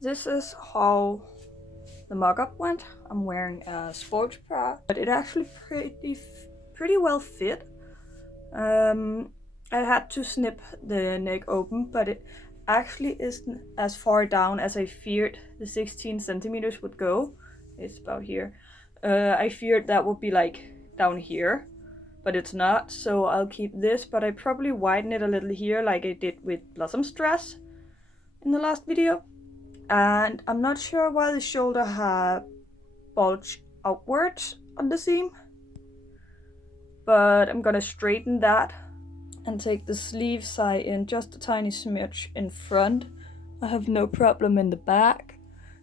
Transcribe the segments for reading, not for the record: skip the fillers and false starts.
this is how the mock-up went. I'm wearing a sports bra, but it actually pretty well fit. I had to snip the neck open, but it actually isn't as far down as I feared the 16 centimeters would go. It's about here. I feared that would be like down here, but it's not, so I'll keep this, but I probably widen it a little here like I did with Blossom's dress in the last video. And I'm not sure why the shoulder had bulged outwards on the seam, but I'm gonna straighten that and take the sleeve side in just a tiny smidge in front. I have no problem in the back,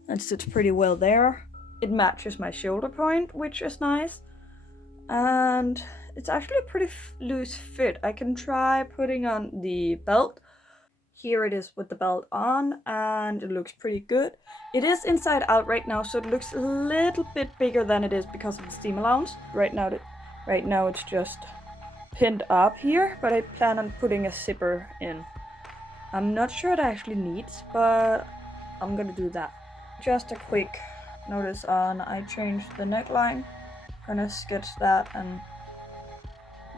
and sits pretty well there. It matches my shoulder point, which is nice, and it's actually a pretty loose fit. I can try putting on the belt. Here it is with the belt on, and it looks pretty good. It is inside out right now, so it looks a little bit bigger than it is because of the steam allowance. Right now it's just pinned up here, but I plan on putting a zipper in. I'm not sure it actually needs, but I'm gonna do that. Just a quick notice on, I changed the neckline. Gonna sketch that, and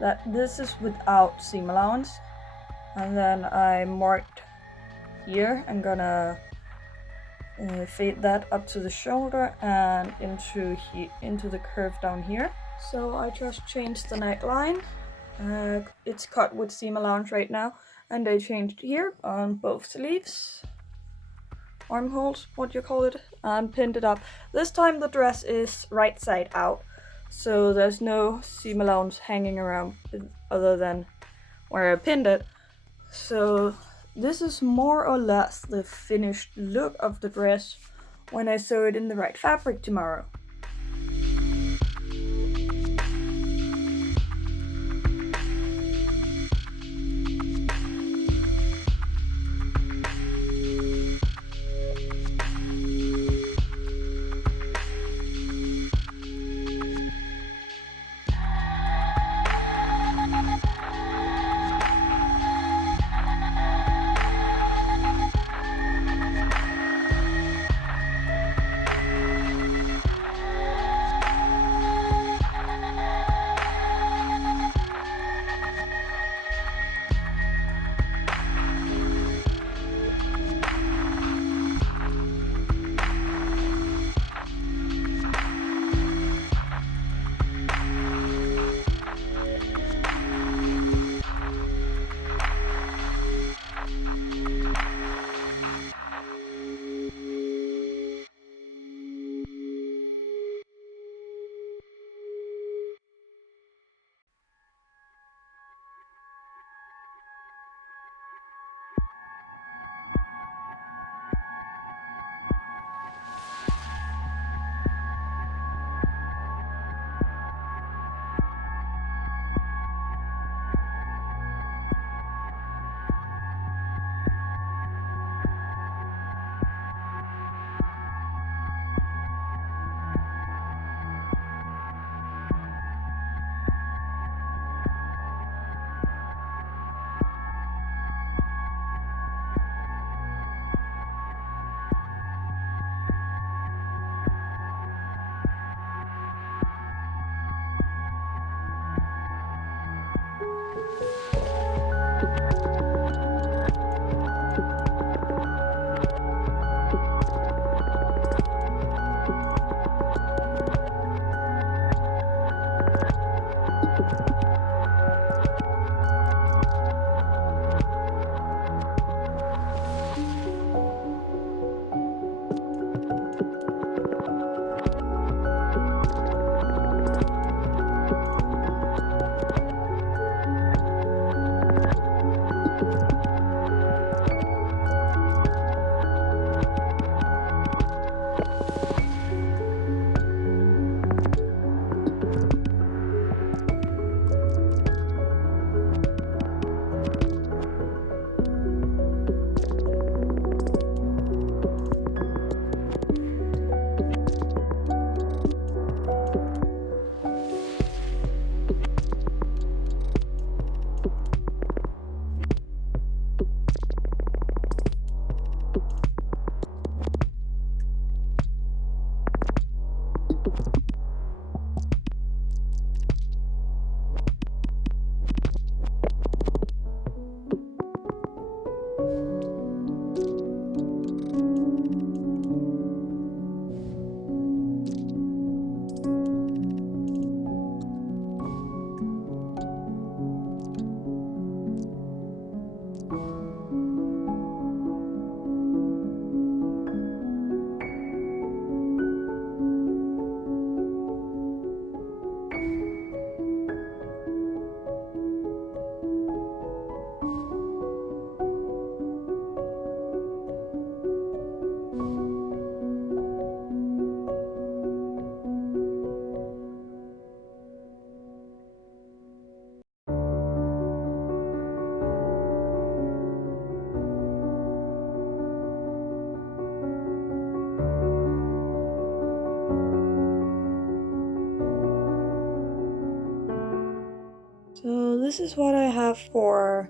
that this is without seam allowance. And then I marked here. I'm gonna fade that up to the shoulder and into the curve down here. So I just changed the neckline. It's cut with seam allowance right now, and I changed here on both sleeves, armholes, what you call it, and pinned it up. This time the dress is right side out, so there's no seam allowance hanging around other than where I pinned it. So this is more or less the finished look of the dress when I sew it in the right fabric tomorrow. this is what I have for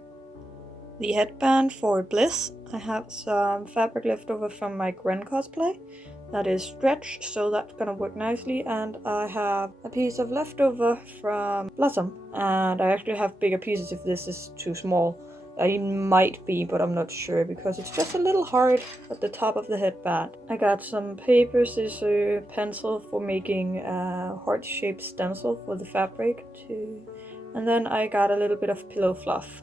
the headband for Bliss. I have some fabric left over from my Gren cosplay that is stretched, so that's gonna work nicely. And I have a piece of leftover from Blossom, and I actually have bigger pieces if this is too small. I might be, but I'm not sure because it's just a little hard at the top of the headband. I got some paper, scissor, pencil for making a heart-shaped stencil for the fabric too. And then I got a little bit of pillow fluff